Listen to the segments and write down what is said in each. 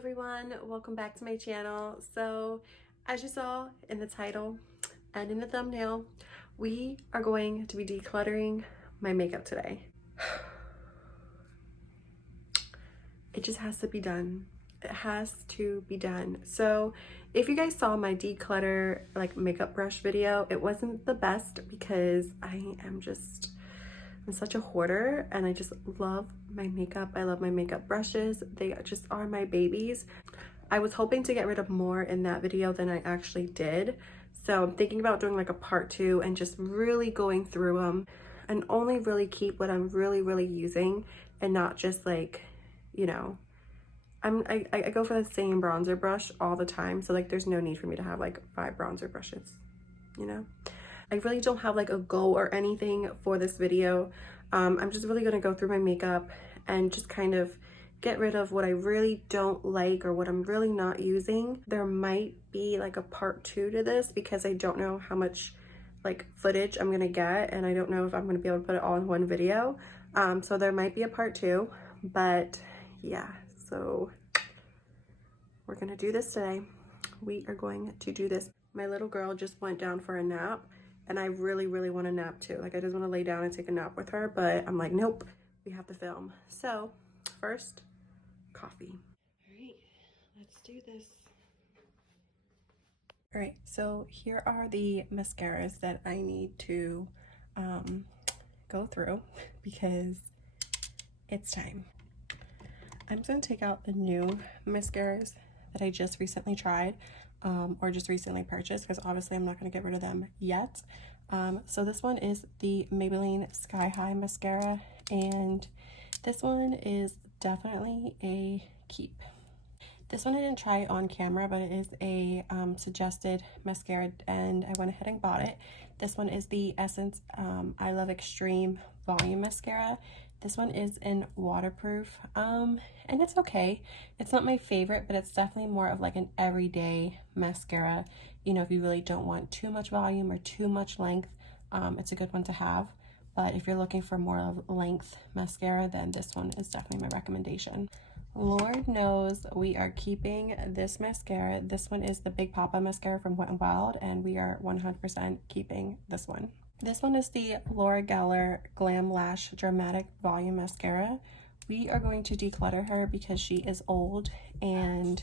everyone, welcome back to my channel. So as you saw in the title and in the thumbnail, we are going to be decluttering my makeup today. It just has to be done. It has to be done. So if you guys saw my declutter makeup brush video, it wasn't the best because I'm such a hoarder and I just love my makeup. I love my makeup brushes. They just are my babies. I was hoping to get rid of more in that video than I actually did. So I'm thinking about doing like a part 2 and just really going through them and only really keep what I'm really using and not just like, you know, I go for the same bronzer brush all the time. So like there's no need for me to have like 5 bronzer brushes, you know? I really don't have like a goal or anything for this video. I'm just really gonna go through my makeup and just kind of get rid of what I really don't like or what I'm really not using. There might be like a part 2 to this because I don't know how much like footage I'm gonna get and I don't know if I'm gonna be able to put it all in one video. So there might be a part 2, but yeah, so we're gonna do this today. We are going to do this. My little girl just went down for a nap and I really want to nap too. Like I just want to lay down and take a nap with her, but I'm like, nope, we have to film. So first, coffee. All right, let's do this. All right, so here are the mascaras that I need to go through because it's time. I'm just gonna take out the new mascaras that I just recently tried or just recently purchased because obviously I'm not gonna get rid of them yet. So this one is the Maybelline Sky High mascara and this one is definitely a keep. This one I didn't try on camera, but it is a suggested mascara and I went ahead and bought it. This one is the Essence I Love Extreme Volume Mascara. This one is in waterproof and it's okay. It's not my favorite, but it's definitely more of like an everyday mascara. You know, if you really don't want too much volume or too much length, it's a good one to have. But if you're looking for more of length mascara, then this one is definitely my recommendation. Lord knows we are keeping this mascara. This one is the Big Papa mascara from Wet n Wild, and we are 100% keeping this one. This one is the Laura Geller Glam Lash Dramatic Volume Mascara. We are going to declutter her because she is old and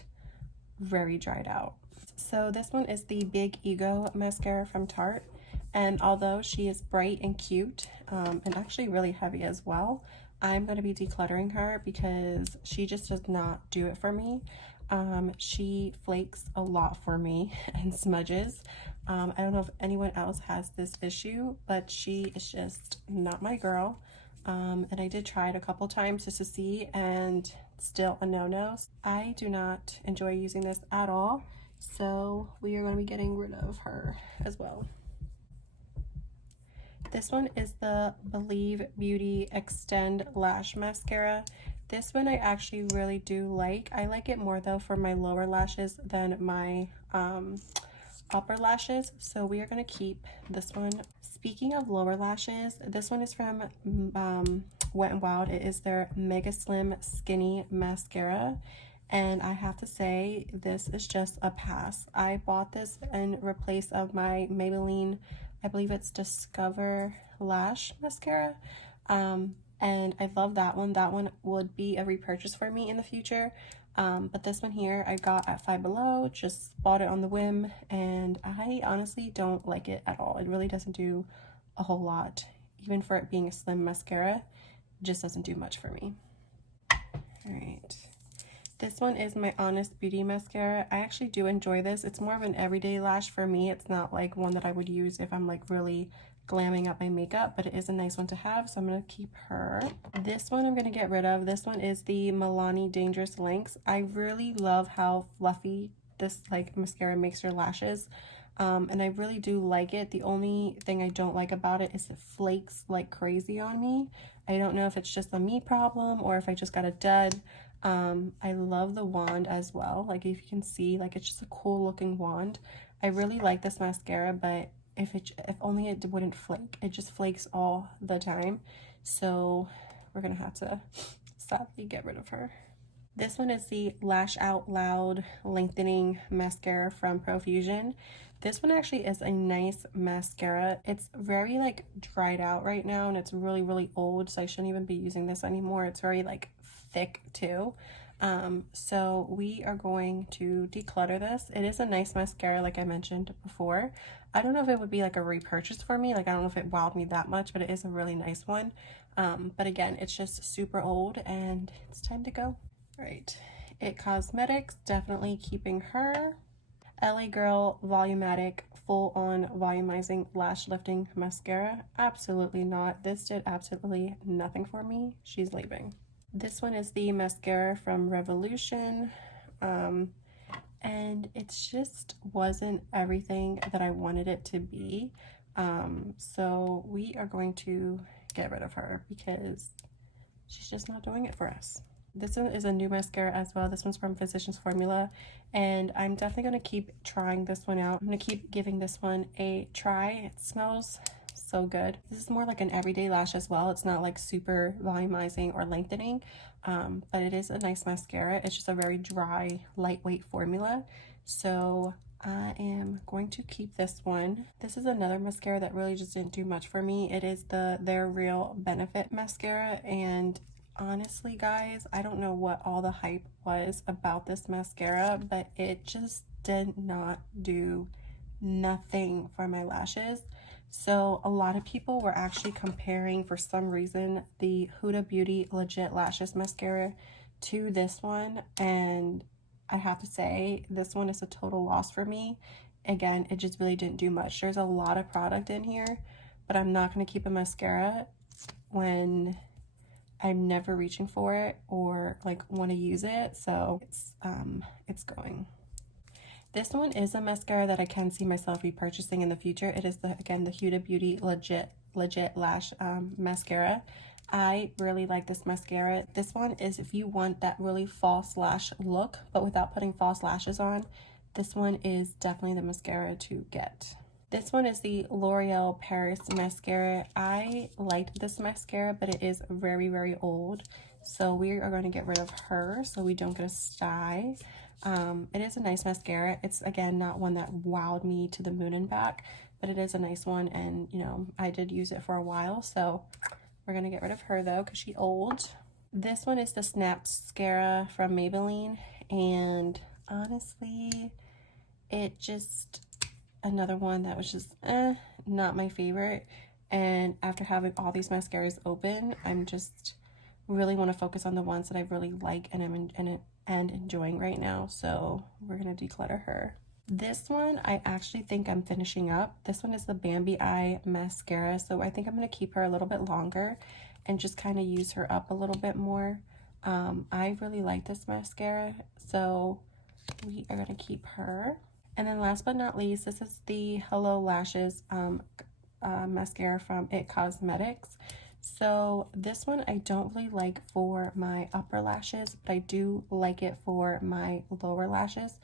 very dried out. So this one is the Big Ego Mascara from Tarte. And although she is bright and cute and actually really heavy as well, I'm going to be decluttering her because she just does not do it for me. She flakes a lot for me and smudges. I don't know if anyone else has this issue, but she is just not my girl. And I did try it a couple times just to see, and still a no-no. I do not enjoy using this at all, so we are going to be getting rid of her as well. This one is the Believe Beauty Extend Lash Mascara. This one I actually really do like. I like it more though for my lower lashes than my upper lashes, so we are going to keep this one. Speaking of lower lashes, this one is from Wet n Wild. It is their Mega Slim Skinny Mascara, and I have to say this is just a pass. I bought this in replace of my Maybelline, I believe it's Discover Lash Mascara, and I love that one. That one would be a repurchase for me in the future. But this one here I got at Five Below, just bought it on the whim, and I honestly don't like it at all. It really doesn't do a whole lot. Even for it being a slim mascara, it just doesn't do much for me. Alright. This one is my Honest Beauty Mascara. I actually do enjoy this. It's more of an everyday lash for me. It's not like one that I would use if I'm like really glamming up my makeup, but it is a nice one to have, so I'm going to keep her. This one I'm going to get rid of. This one is the Milani Dangerous Lynx. I really love how fluffy this like mascara makes your lashes, and I really do like it. The only thing I don't like about it is it flakes like crazy on me. I don't know if it's just a me problem or if I just got a dud. I love the wand as well. Like if you can see, like it's just a cool looking wand. I really like this mascara, but if only it wouldn't flake. It just flakes all the time. So we're gonna have to sadly get rid of her. This one is the Lash Out Loud Lengthening Mascara from Profusion. This one actually is a nice mascara. It's very like dried out right now and it's really, really old, so I shouldn't even be using this anymore. It's very like thick too. So we are going to declutter this. It is a nice mascara, like I mentioned before. I don't know if it would be like a repurchase for me. Like, I don't know if it wowed me that much, but it is a really nice one. But again, it's just super old and it's time to go. All right, It Cosmetics, definitely keeping her. LA Girl Volumatic Full On Volumizing Lash Lifting Mascara. Absolutely not. This did absolutely nothing for me. She's leaving. This one is the mascara from Revolution. And it just wasn't everything that I wanted it to be. So we are going to get rid of her because she's just not doing it for us. This one is a new mascara as well. This one's from Physicians Formula, and I'm definitely going to keep trying this one out. I'm going to keep giving this one a try. It smells so good. This is more like an everyday lash as well. It's not like super volumizing or lengthening, but it is a nice mascara. It's just a very dry, lightweight formula. So I am going to keep this one. This is another mascara that really just didn't do much for me. It is the Their Real Benefit mascara, and honestly guys, I don't know what all the hype was about this mascara, but it just did not do nothing for my lashes. So a lot of people were actually comparing, for some reason, the Huda Beauty Legit Lashes mascara to this one, and I have to say this one is a total loss for me. Again, it just really didn't do much. There's a lot of product in here, but I'm not going to keep a mascara when I'm never reaching for it or like want to use it. So it's going. This one is a mascara that I can see myself repurchasing in the future. It is again the Huda Beauty Legit Lash mascara. I really like this mascara. This one is if you want that really false lash look but without putting false lashes on, this one is definitely the mascara to get. This one is the L'Oreal Paris mascara. I liked this mascara, but it is very, very old. So we are going to get rid of her so we don't get a sty. It is a nice mascara. It's, again, not one that wowed me to the moon and back, but it is a nice one. And, you know, I did use it for a while. So we're going to get rid of her, though, because she's old. This one is the Snap Mascara from Maybelline. And honestly, it just... another one that was just not my favorite. And after having all these mascaras open, I'm just really want to focus on the ones that I really like and I'm enjoying right now. So we're gonna declutter her. This one I actually think I'm finishing up. This one is the Bambi Eye mascara, so I think I'm gonna keep her a little bit longer and just kind of use her up a little bit more. I really like this mascara, so we are gonna keep her. And then last but not least, this is the Hello Lashes mascara from It Cosmetics. So this one I don't really like for my upper lashes, but I do like it for my lower lashes.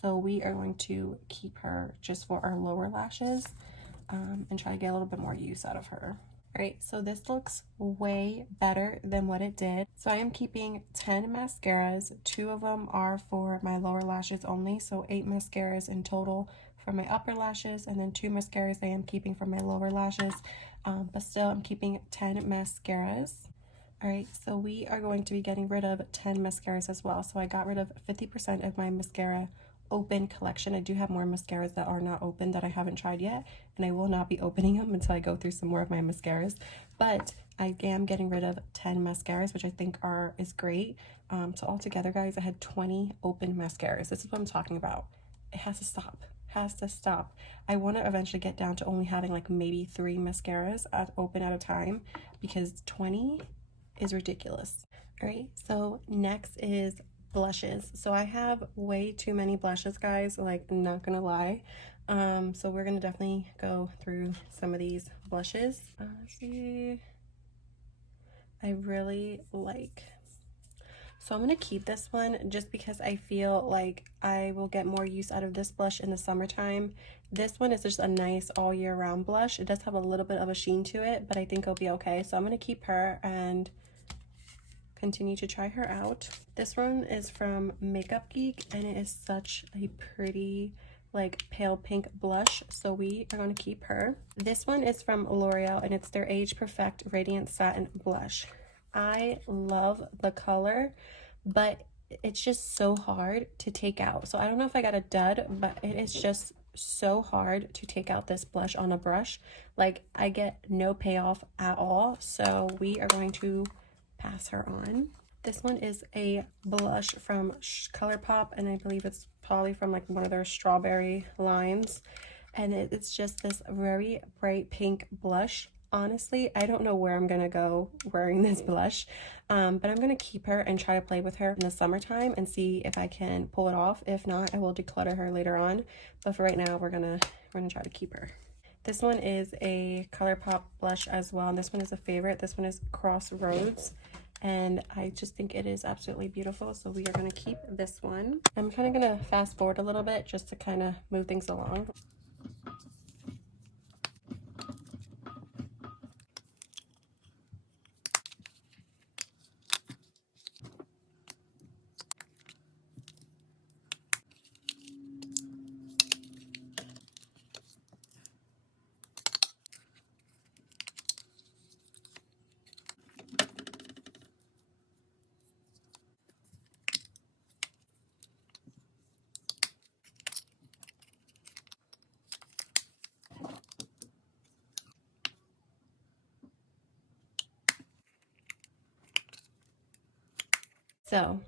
So we are going to keep her just for our lower lashes and try to get a little bit more use out of her. All right, so this looks way better than what it did. So I am keeping 10 mascaras. 2 of them are for my lower lashes only, so 8 mascaras in total for my upper lashes, and then 2 mascaras I am keeping for my lower lashes. But still, I'm keeping 10 mascaras. All right, so we are going to be getting rid of 10 mascaras as well. So I got rid of 50% of my mascara open collection. I do have more mascaras that are not open that I haven't tried yet, and I will not be opening them until I go through some more of my mascaras, but I am getting rid of 10 mascaras, which I think is great. So altogether, guys, I had 20 open mascaras. This is what I'm talking about. It has to stop. I want to eventually get down to only having like maybe 3 mascaras open at a time, because 20 is ridiculous. All right, so next is blushes. So I have way too many blushes, guys, like, not gonna lie. So we're gonna definitely go through some of these blushes. Let's see. I really like, so I'm gonna keep this one just because I feel like I will get more use out of this blush in the summertime. This one is just a nice all year round blush. It does have a little bit of a sheen to it, but I think it'll be okay. So I'm gonna keep her and continue to try her out. This one is from Makeup Geek, and it is such a pretty like pale pink blush, so we are going to keep her. This one is from L'Oreal, and it's their Age Perfect Radiant Satin Blush. I love the color, but it's just so hard to take out. So I don't know if I got a dud, but it is just so hard to take out this blush on a brush. Like, I get no payoff at all, so we are going to pass her on. This one is a blush from ColourPop, and I believe it's probably from like one of their strawberry lines, and it's just this very bright pink blush. Honestly, I don't know where I'm gonna go wearing this blush, but I'm gonna keep her and try to play with her in the summertime and see if I can pull it off. If not, I will declutter her later on, but for right now we're gonna try to keep her. This one is a ColourPop blush as well, and this one is a favorite. This one is Crossroads, and I just think it is absolutely beautiful, so we are going to keep this one. I'm kind of going to fast forward a little bit just to kind of move things along. So,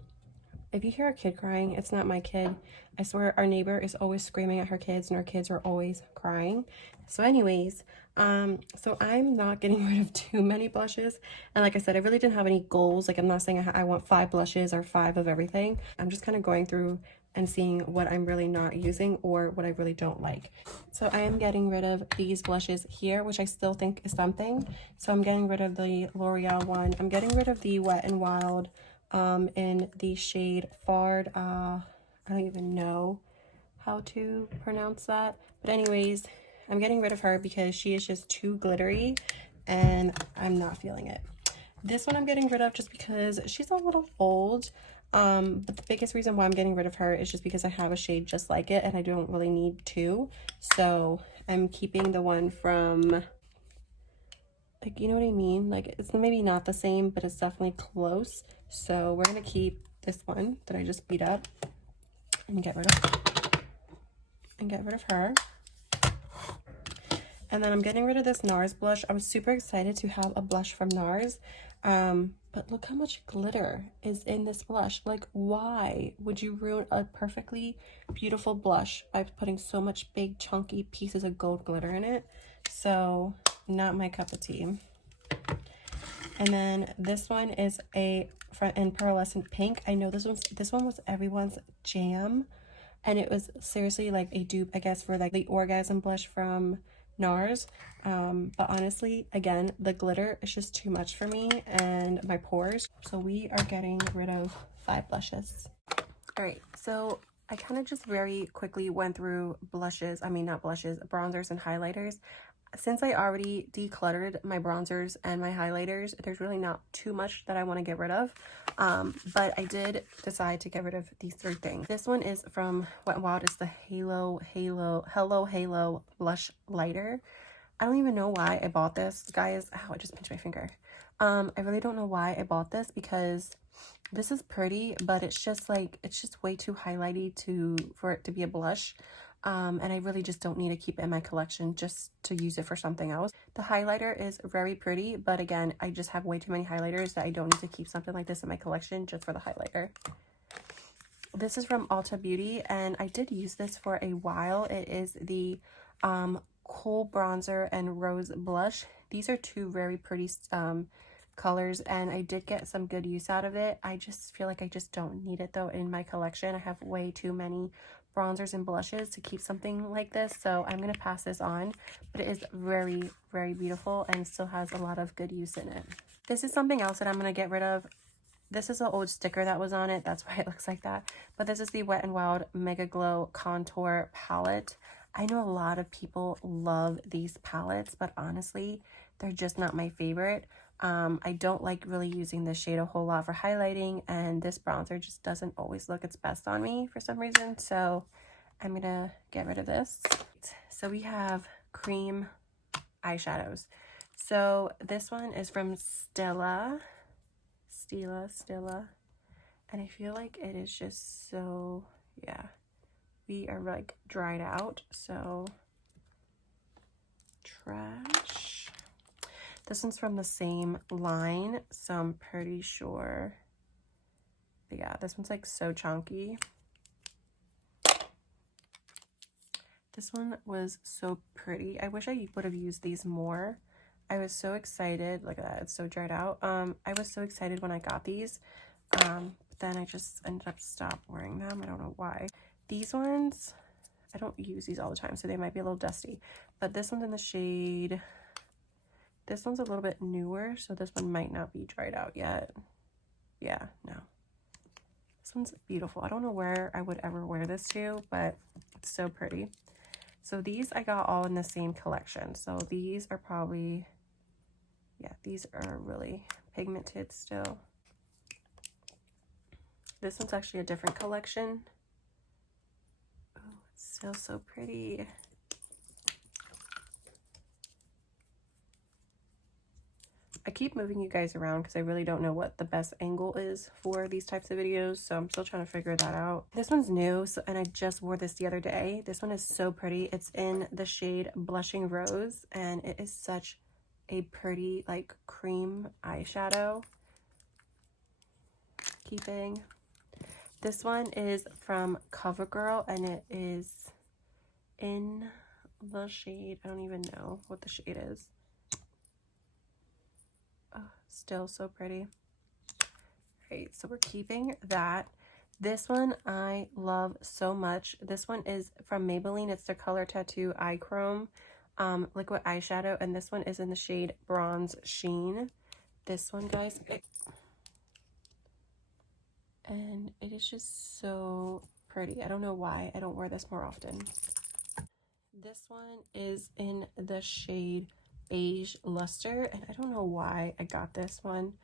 if you hear a kid crying, it's not my kid. I swear our neighbor is always screaming at her kids, and our kids are always crying. So anyways, so I'm not getting rid of too many blushes. And like I said, I really didn't have any goals. Like, I'm not saying I want 5 blushes or 5 of everything. I'm just kind of going through and seeing what I'm really not using or what I really don't like. So I am getting rid of these blushes here, which I still think is something. So I'm getting rid of the L'Oreal one. I'm getting rid of the Wet n Wild in the shade Fard. I don't even know how to pronounce that, but anyways, I'm getting rid of her because she is just too glittery and I'm not feeling it. This one I'm getting rid of just because she's a little old, but the biggest reason why I'm getting rid of her is just because I have a shade just like it and I don't really need two. So I'm keeping the one from, like, you know what I mean? Like, it's maybe not the same, but it's definitely close. So we're going to keep this one that I just beat up and get rid of her. And then I'm getting rid of this NARS blush. I was super excited to have a blush from NARS, but look how much glitter is in this blush. Like, why would you ruin a perfectly beautiful blush by putting so much big chunky pieces of gold glitter in it? So not my cup of tea. And then this one is a front end pearlescent pink. I know this one was everyone's jam, and it was seriously like a dupe, I guess, for like the Orgasm blush from NARS. But honestly, again, the glitter is just too much for me and my pores. So we are getting rid of 5 blushes. All right, so I kind of just very quickly went through blushes, I mean not blushes, bronzers and highlighters. Since I already decluttered my bronzers and my highlighters, there's really not too much that I want to get rid of. But I did decide to get rid of these 3 things. This one is from Wet n Wild. It's the Hello Halo Blush Lighter. I don't even know why I bought this, guys. Ow, I just pinched my finger. I really don't know why I bought this because this is pretty, but it's just way too highlighty for it to be a blush. And I really just don't need to keep it in my collection just to use it for something else. The highlighter is very pretty, but again, I just have way too many highlighters that I don't need to keep something like this in my collection just for the highlighter. This is from Ulta Beauty, and I did use this for a while. It is the Kohl Bronzer and Rose Blush. These are 2 very pretty colors, and I did get some good use out of it. I just feel like I just don't need it though in my collection. I have way too many bronzers and blushes to keep something like this, so I'm going to pass this on, but it is very, very beautiful and still has a lot of good use in it. This is something else that I'm going to get rid of. This is an old sticker that was on it, that's why it looks like that, but this is the Wet n Wild Mega Glow Contour Palette. I know a lot of people love these palettes, but honestly, they're just not my favorite. I don't like really using this shade a whole lot for highlighting, and this bronzer just doesn't always look its best on me for some reason, so I'm gonna get rid of this. So we have cream eyeshadows. So this one is from Stella, and I feel like it is just so, yeah, we are like dried out, so trash. This one's from the same line, so I'm pretty sure, yeah, this one's like so chunky. This one was so pretty. I wish I would have used these more. I was so excited. Look at that, it's so dried out. I was so excited when I got these, but then I just ended up stop wearing them. I don't know why. These ones, I don't use these all the time, so they might be a little dusty, but this one's in the shade, this one's a little bit newer, so this one might not be dried out yet. Yeah, no. This one's beautiful. I don't know where I would ever wear this to, but it's so pretty. So these I got all in the same collection. So these are probably, yeah, these are really pigmented still. This one's actually a different collection. Oh, it's still so pretty. I keep moving you guys around because I really don't know what the best angle is for these types of videos, so I'm still trying to figure that out. This one's new, so, and I just wore this the other day. This one is so pretty. It's in the shade Blushing Rose, and it is such a pretty like cream eyeshadow. Keeping. This one is from CoverGirl, and it is in the shade, I don't even know what the shade is. Oh, still so pretty. Right, so we're keeping that. This one I love so much. This one is from Maybelline. It's the Color Tattoo Eye Chrome liquid eyeshadow, and this one is in the shade Bronze Sheen. This one, guys, and it is just so pretty. I don't know why I don't wear this more often. This one is in the shade Beige Luster, and I don't know why I got this one.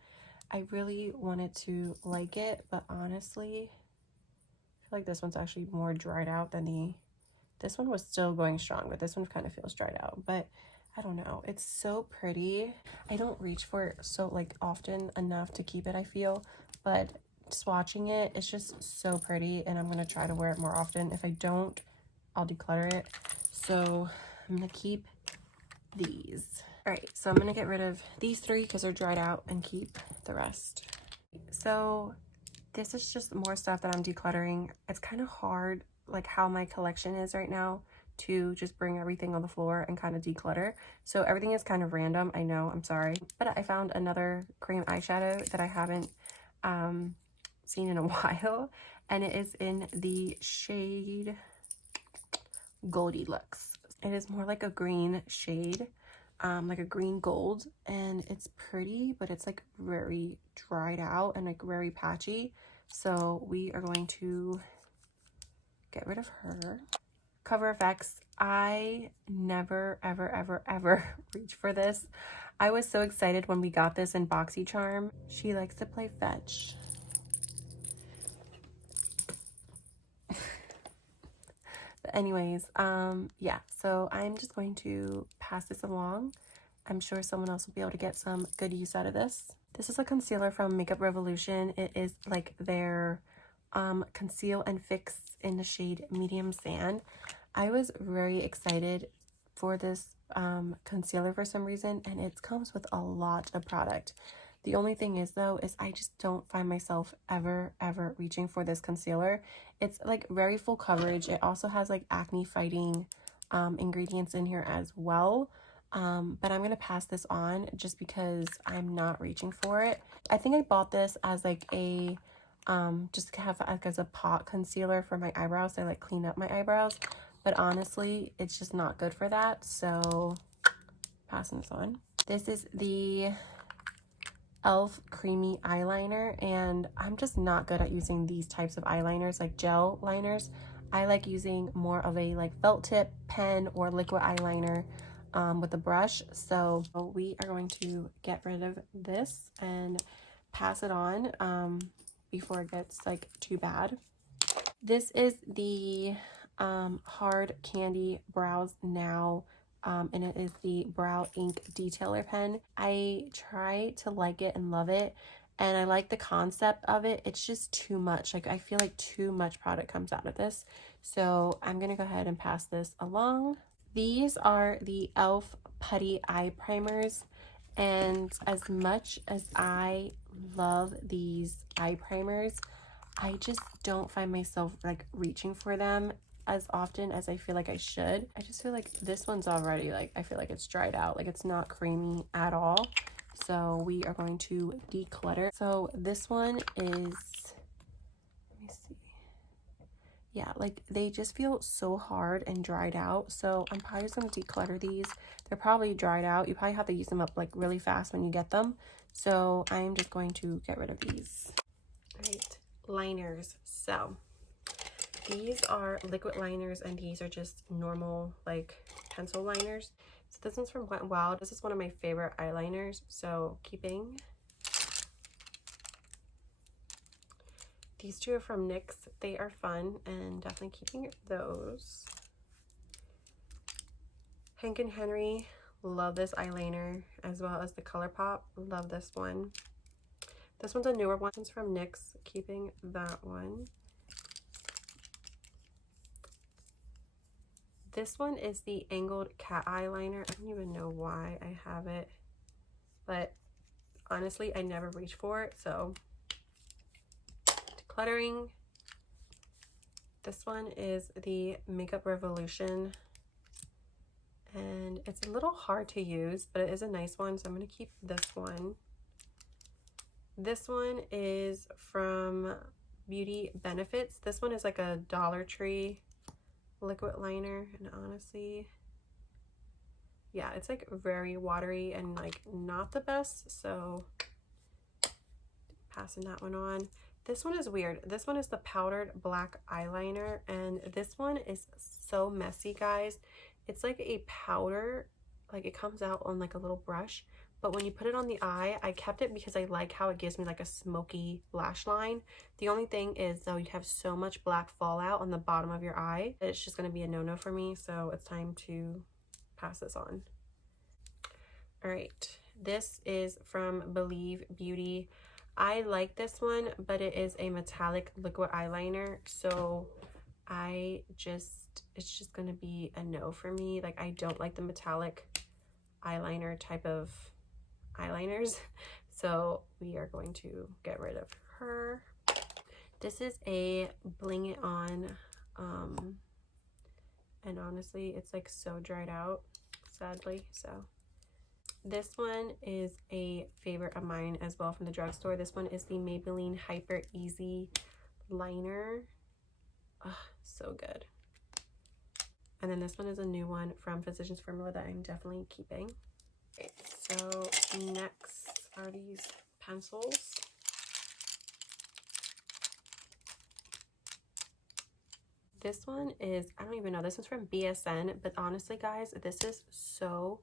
I really wanted to like it, but honestly, I feel like this one's actually more dried out than this one was still going strong, but this one kind of feels dried out. But I don't know, it's so pretty. I don't reach for it so like often enough to keep it, I feel, but swatching it, it's just so pretty, and I'm gonna try to wear it more often. If I don't, I'll declutter it. So I'm gonna keep these. All right, so I'm gonna get rid of these three because they're dried out and keep the rest. So this is just more stuff that I'm decluttering. It's kind of hard, like how my collection is right now, to just bring everything on the floor and kind of declutter. So everything is kind of random, I know, I'm sorry. But I found another cream eyeshadow that I haven't seen in a while, and it is in the shade Goldilocks. It is more like a green shade, like a green gold, and it's pretty, but it's like very dried out and like very patchy. So we are going to get rid of her. Cover FX, I never ever reach for this. I was so excited when we got this in BoxyCharm. She likes to play fetch. But anyways, yeah, so I'm just going to pass this along. I'm sure someone else will be able to get some good use out of this. This is a concealer from Makeup Revolution. It is like their conceal and fix in the shade Medium Sand. I was very excited for this concealer for some reason, and it comes with a lot of product. The only thing is though, is I just don't find myself ever reaching for this concealer. It's like very full coverage. It also has like acne fighting ingredients in here as well. But I'm gonna pass this on just because I'm not reaching for it. I think I bought this as like a just to have like as a pot concealer for my eyebrows. I like clean up my eyebrows, but honestly it's just not good for that, so passing this on. This is the Elf creamy eyeliner, and I'm just not good at using these types of eyeliners, like gel liners. I like using more of a like felt tip pen or liquid eyeliner. with a brush. So we are going to get rid of this and pass it on before it gets like too bad. This is the Hard Candy Brows Now, and it is the Brow Ink Detailer pen. I try to like it and love it, and I like the concept of it. It's just too much. Like, I feel like too much product comes out of this. So I'm gonna go ahead and pass this along. These are the e.l.f. Putty Eye Primers, and as much as I love these eye primers, I just don't find myself like reaching for them as often as I feel like I should. I just feel like this one's already like, I feel like it's dried out, like it's not creamy at all. So we are going to declutter. So this one is, let me see. Yeah, like they just feel so hard and dried out. So I'm probably just gonna declutter these. They're probably dried out. You probably have to use them up like really fast when you get them. So I'm just going to get rid of these. All right, liners. So these are liquid liners, and these are just normal like pencil liners. So this one's from Wet n Wild. This is one of my favorite eyeliners. So keeping. These two are from NYX. They are fun, and definitely keeping those. Hank and Henry, love this eyeliner, as well as the ColourPop. Love this one. This one's a newer one. This one's from NYX. Keeping that one. This one is the Angled Cat Eyeliner. I don't even know why I have it, but honestly, I never reach for it, so decluttering. This one is the Makeup Revolution, and it's a little hard to use, but it is a nice one, so I'm going to keep this one. This one is from Beauty Benefits. This one is like a Dollar Tree liquid liner, and honestly, yeah, it's like very watery and like not the best, so passing that one on. This one is weird. This one is the Powdered Black Eyeliner, and this one is so messy, guys. It's like a powder, like it comes out on like a little brush, but when you put it on the eye, I kept it because I like how it gives me like a smoky lash line. The only thing is though, you have so much black fallout on the bottom of your eye that it's just going to be a no-no for me, so it's time to pass this on. All right, this is from Believe Beauty. I like this one, but it is a metallic liquid eyeliner, so it's just gonna be a no for me. Like, I don't like the metallic eyeliner type of eyeliners, so we are going to get rid of her. This is a Bling It On, and honestly, it's like so dried out, sadly, so. This one is a favorite of mine as well from the drugstore. This one is the Maybelline Hyper Easy Liner. Oh, so good. And then this one is a new one from Physicians Formula that I'm definitely keeping. Okay, so next are these pencils. This one is, I don't even know, this one's from BSN, but honestly, guys, this is so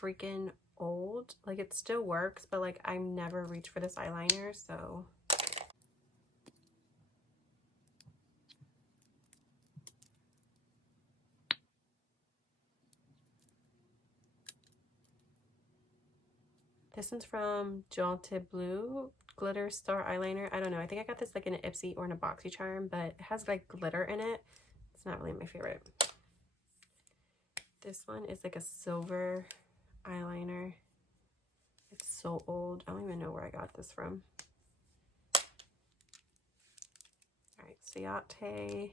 freaking old. Like, it still works, but like I never reach for this eyeliner, so this one's from Jolted Blue Glitter Star Eyeliner. I don't know, I think I got this like in an Ipsy or in a BoxyCharm, but it has like glitter in it. It's not really my favorite. This one is like a silver eyeliner. It's so old. I don't even know where I got this from. All right, Ciate.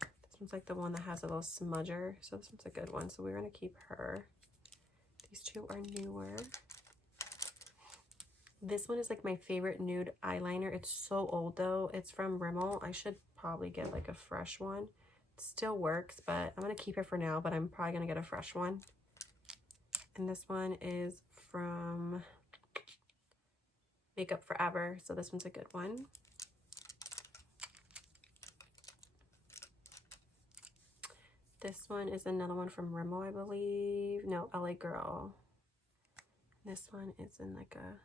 This one's like the one that has a little smudger, so this one's a good one, so we're going to keep her. These two are newer. This one is like my favorite nude eyeliner. It's so old though. It's from Rimmel. I should probably get like a fresh one. It still works, but I'm going to keep it for now, but I'm probably going to get a fresh one. And this one is from Makeup Forever, so this one's a good one. This one is another one from Rimmel, I believe. No, LA Girl. This one is in like a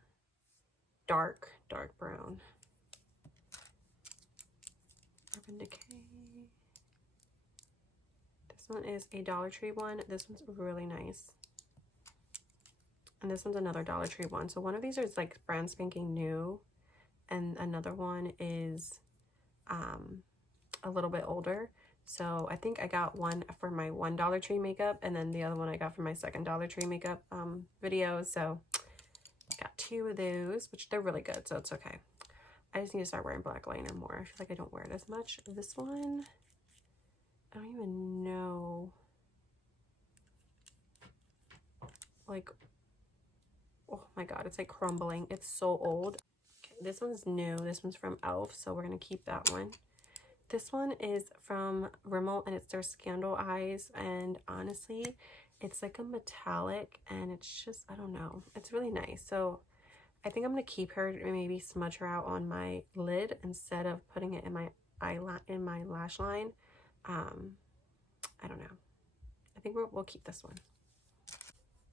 dark brown. Urban Decay. This one is a Dollar Tree one. This one's really nice. And this one's another Dollar Tree one. So one of these is like brand spanking new, and another one is a little bit older. So I think I got one for my one Dollar Tree makeup, and then the other one I got for my second Dollar Tree makeup video. So I got two of those, which they're really good, so it's okay. I just need to start wearing black liner more. I feel like I don't wear it as much. This one, I don't even know. Like, oh my god, it's like crumbling. It's so old. Okay, this one's new. This one's from e.l.f., so we're gonna keep that one. This one is from Rimmel, and it's their Scandal Eyes, and honestly, it's like a metallic, and it's just, I don't know, it's really nice. So I think I'm gonna keep her and maybe smudge her out on my lid instead of putting it in my lash line. I don't know. I think we'll keep this one.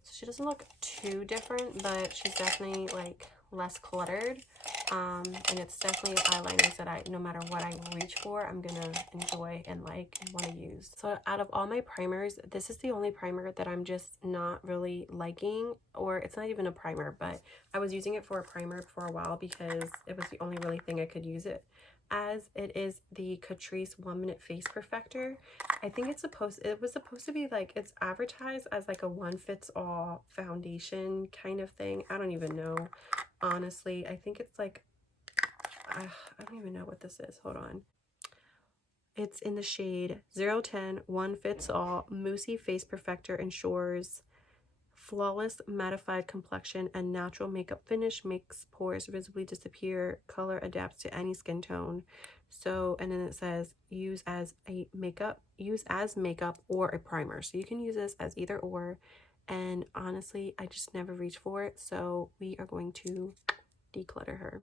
So she doesn't look too different, but she's definitely like less cluttered. And it's definitely eyeliners that no matter what I reach for, I'm gonna enjoy and like and want to use. So out of all my primers, this is the only primer that I'm just not really liking, or it's not even a primer, but I was using it for a primer for a while because it was the only really thing I could use it as. It is the Catrice 1 Minute Face Perfector. I think it was supposed to be like, it's advertised as like a one-fits-all foundation kind of thing. I don't even know, honestly. I think it's like, I don't even know what this is. Hold on. It's in the shade 010 One Fits All. Moussey Face Perfector ensures flawless mattified complexion and natural makeup finish, makes pores visibly disappear, color adapts to any skin tone. So, and then it says use as makeup or a primer. So you can use this as either or, and honestly I just never reach for it, so we are going to declutter her.